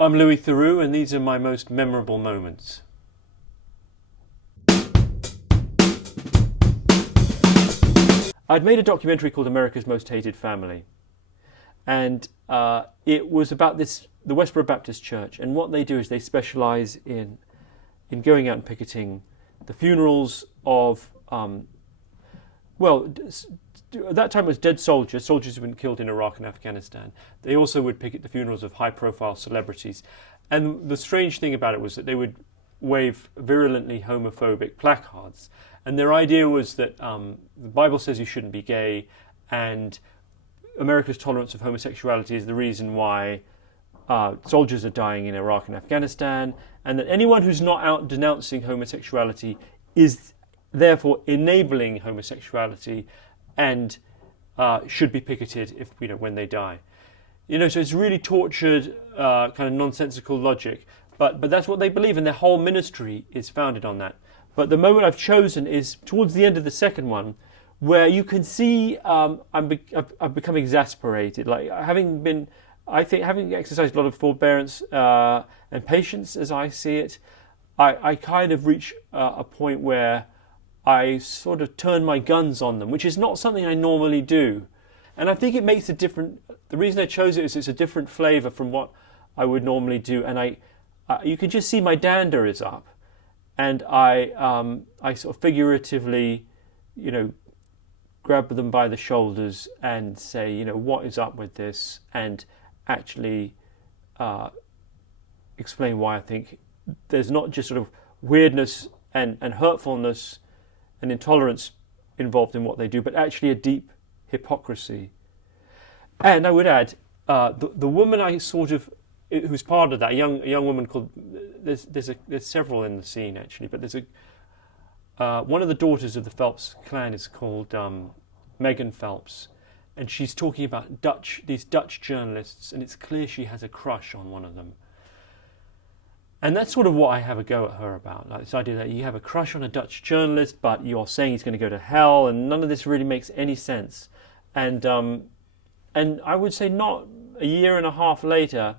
I'm Louis Theroux, and these are my most memorable moments. I'd made a documentary called America's Most Hated Family, and it was about the Westboro Baptist Church, and what they do is they specialise in going out and picketing the funerals of, at that time it was dead soldiers who'd been killed in Iraq and Afghanistan. They also would picket the funerals of high-profile celebrities. And the strange thing about it was that they would wave virulently homophobic placards. And their idea was that the Bible says you shouldn't be gay, and America's tolerance of homosexuality is the reason why soldiers are dying in Iraq and Afghanistan, and that anyone who's not out denouncing homosexuality is therefore enabling homosexuality and should be picketed when they die. So it's really tortured, kind of nonsensical logic, but that's what they believe, and their whole ministry is founded on that. But the moment I've chosen is towards the end of the second one, where you can see I've become exasperated, like having exercised a lot of forbearance and patience as I see it. I kind of reach a point where I sort of turn my guns on them, which is not something I normally do. And I think it makes the reason I chose it is it's a different flavour from what I would normally do. And you can just see my dander is up. And I sort of figuratively, grab them by the shoulders and say, what is up with this? And actually explain why I think there's not just sort of weirdness and hurtfulness and intolerance involved in what they do, but actually a deep hypocrisy. And I would add, the woman who's part of that, a young woman called, there's several in the scene actually, but there's one of the daughters of the Phelps clan is called Megan Phelps, and she's talking about these Dutch journalists, and it's clear she has a crush on one of them. And that's sort of what I have a go at her about. Like this idea that you have a crush on a Dutch journalist, but you're saying he's going to go to hell, and none of this really makes any sense. And I would say not a year and a half later,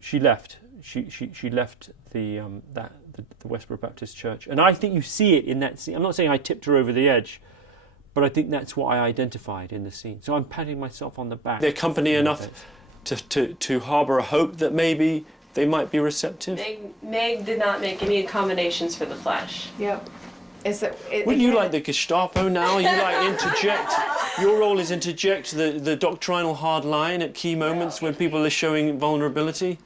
she left. She left the Westboro Baptist Church, and I think you see it in that scene. I'm not saying I tipped her over the edge, but I think that's what I identified in the scene. So I'm patting myself on the back. They're company enough to harbour a hope that maybe they might be receptive. Meg did not make any accommodations for the flesh. Yep. Well, you like the Gestapo now? You like interject. Your role is interject the doctrinal hard line at key moments when people are showing vulnerability.